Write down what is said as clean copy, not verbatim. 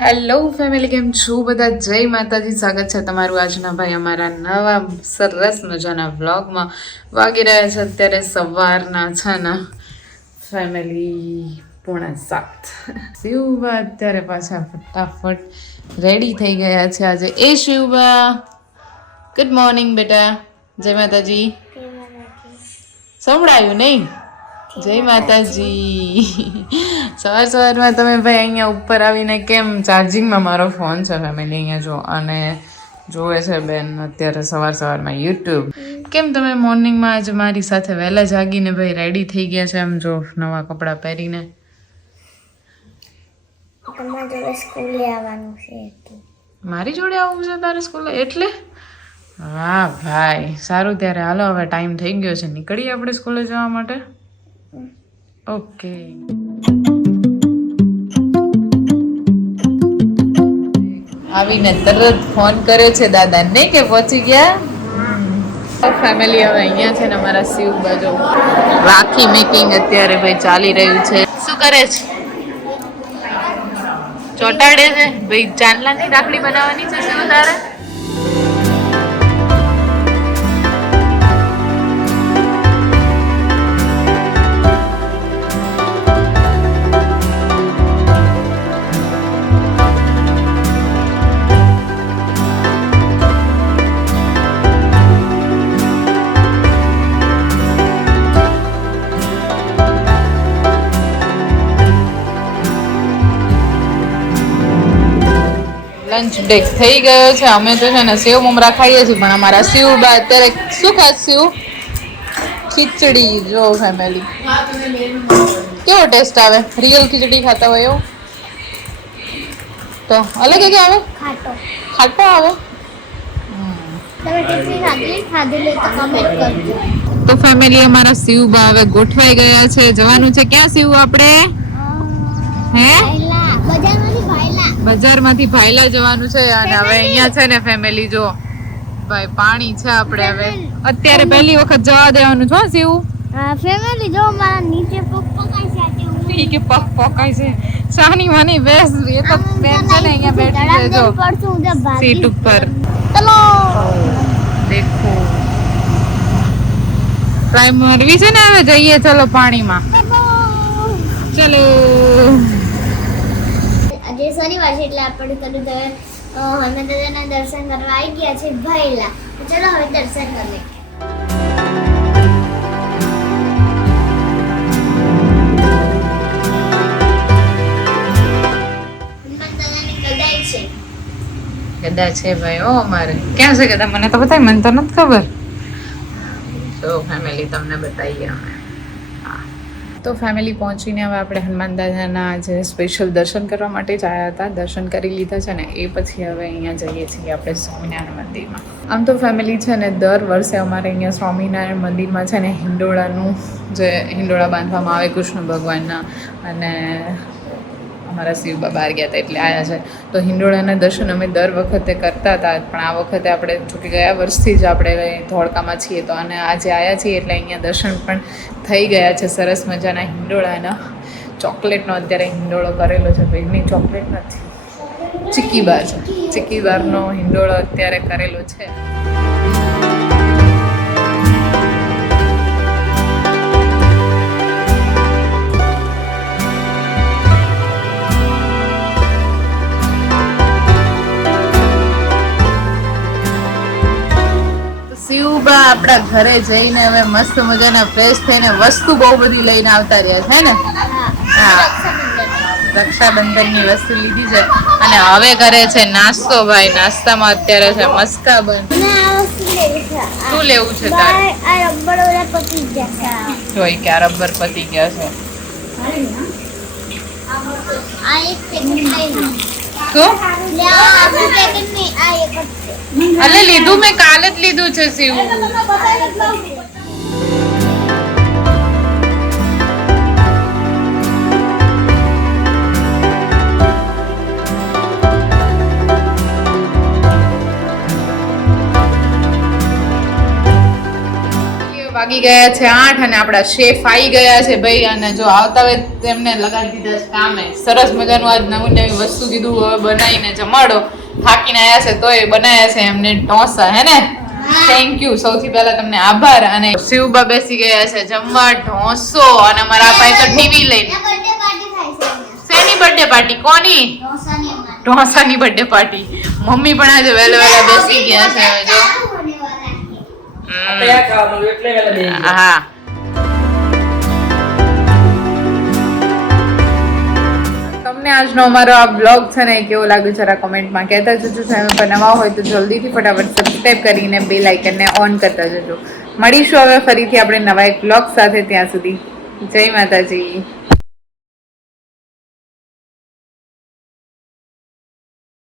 Hello family, કેમ છો બધા? જય માતાજી. સ્વાગત છે તમારું આજના ભાઈ અમારા નવા સરસ મજાના વ્લોગમાં. વાગી રહ્યા છે અત્યારે સવારના છે ને ફેમિલી 6:45. શિવબા અત્યારે પાછા ફટાફટ રેડી થઈ ગયા છે આજે. એ શિવબા, ગુડ મોર્નિંગ બેટા. જય માતાજી. સંભળાયું નહીં? જય માતાજી. સવારમાં તમે ભાઈ અહીંયા ઉપર આવીને કેમ ચાર્જિંગમાં મારો ફોન છે ફેમિલી અહીંયા જો, અને જોવે છે બેન અત્યારે સવારમાં યુટ્યુબ. કેમ તમે મોર્નિંગમાં આજે મારી સાથે વહેલા જાગીને ભાઈ રેડી થઈ ગયા છે એમ જો નવા કપડાં પહેરીને? મારી જોડે આવવું છે તારે સ્કૂલે એટલે? વાહ ભાઈ, સારું. ત્યારે હાલો, હવે ટાઈમ થઈ ગયો છે, નીકળીએ આપણે સ્કૂલે જવા માટે. ઓકે. આવીને તરત ફોન કરે છે દાદાને કે પહોંચી ગયા ફેમિલી. હવે અહીંયા છે ને અમારા શિવ બાજુ રાખી મેકિંગ અત્યારે ભાઈ ચાલી રહ્યું છે. શું કરે છે? ચોટાડે છે ભાઈ. ચાંદલાની રાખડી બનાવવાની છે શિવ તારે? લંચ બ્રેક થઈ ગયો છે. અમે તો છે ને સેવ મમરા ખાઈએ છીએ, પણ અમારા શિવ બા અત્યારે શું ખાસ? શિવ ખીચડી. જો ફેમિલી કેવો ટેસ્ટ આવે, રિયલ ખીચડી ખાતા હોય એવું તો અલગ જ આવે, ખાટો આવે. તો ફેમિલી અમારા શિવ બા હવે ગોઠવાઈ ગયા છે. જવાનું છે ક્યાં શિવ આપણે? હે, બજારમાંથી ભાયલા જવાનું છે. અને હવે અહીંયા છે ને ફેમિલી જો ભાઈ પાણી છે, આપણે હવે અત્યારે પહેલી વખત જવા દેવાનું છે શિવ. ફેમિલી જો મારા નીચે પગ પકાય છે. ઠીક છે, પગ પકાય છે. સાની માની બેસ, એ તો બેન છે ને અહીંયા બેઠી છે જો સીટ ઉપર. ચલો દેખો ટ્રાય મારવી છે ને. હવે જઈએ ચલો પાણીમાં. ચલો. આજે શનિવાર છે એટલે આપણે હનુમાન દાદાના દર્શન કરવા આવી ગયા છે ભાઈલા. ચલો હવે દર્શન કરી લઈએ. હનુમાન દાદાની ગદાઈ છે. ગદા છે ભાઈ. ઓ અમારે ક્યાં છે ગદા? મને તો બતાય, મને તો નથી ખબર. તો ફેમિલી તમને બતાવીએ અમે. તો ફેમિલી પહોંચીને હવે આપણે હનુમાન દાદાના જે સ્પેશિયલ દર્શન કરવા માટે જ આવ્યા હતા, દર્શન કરી લીધા છે ને એ પછી હવે અહીંયા જઈએ છીએ આપણે સ્વામિનારાયણ મંદિરમાં. આમ તો ફેમિલી છે ને દર વર્ષે અમારે અહીંયા સ્વામિનારાયણ મંદિરમાં છે ને હિંડોળાનું જે હિંડોળા બાંધવામાં આવે કૃષ્ણ ભગવાનના, અને અમારા શિવબા બહાર ગયા હતા એટલે આવ્યા છે. તો હિંડોળાના દર્શન અમે દર વખતે કરતા હતા, પણ આ વખતે આપણે જોકે ગયા વર્ષથી જ આપણે ધોળકામાં છીએ તો અને આજે આવ્યા છીએ એટલે અહીંયા દર્શન પણ થઈ ગયા છે. સરસ મજાના હિંડોળાના. ચોકલેટનો અત્યારે હિંડોળો કરેલો છે ભાઈ. નહીં, ચોકલેટ નથી, ચીકીબાર છે. ચીકીબારનો હિંડોળો અત્યારે કરેલો છે. શિવબા આપણા ઘરે જઈને હવે મસ્ત મજાના ફ્રેશ થઈને વસ્તુ બહુ બધી લઈને આવતા રહ્યા છે ને. હા, રક્ષાબંધનની વસ્તુ લીધી છે અને હવે કરે છે નાસ્તો ભાઈ. નાસ્તામાં અત્યારે છે મસ્કાબન. શું લેવું છે તારે? જોઈ કે આ રબર પતી ગયા છે. અલે લીધું, મેં કાલે જ લીધું છે શિવ. વાગી ગયા છે 8 અને આપણા શેફ આવી ગયા છે ભાઈ. અને જો આવતા હોય તેમને લગાડી દીધા છે કામે. સરસ મજાનું આજ નવી નવી વસ્તુ કીધું હવે બનાવીને જમાડો. થાકીને આવ્યા છે તોય બનાવ્યા છે એમને ઢોસા, હે ને? Thank you. સૌથી પહેલા તમને આભાર. અને શિવબા બેસી ગયા છે જમવા ઢોસો, અને મારા ભાઈ તો ટીવી લઈને. બર્થડે પાર્ટી થાય છે અહીંયા. શેની બર્થડે પાર્ટી? કોની? ઢોસાની અમારી. ઢોસાની બર્થડે પાર્ટી. મમ્મી પણ આજે વહેલા વહેલા બેસી ગયા છે હવે જો. હોને વાલા છે. આપણે આ ખાવાનું એટલે વેલા બેસી ગયા. હા. તમને આજનો અમારો આ બ્લોગ છે ને કેવો લાગ્યો જરા કોમેન્ટમાં કહેતા જજો. ચેનલ પર નવા હોય તો જલ્દીથી ફટાફટ સબસ્ક્રાઇબ કરીને બેલ આઇકનને ઓન કરતા જજો. મળીશું હવે ફરીથી આપણે નવા એક બ્લોગ સાથે. ત્યાં સુધી જય માતાજી.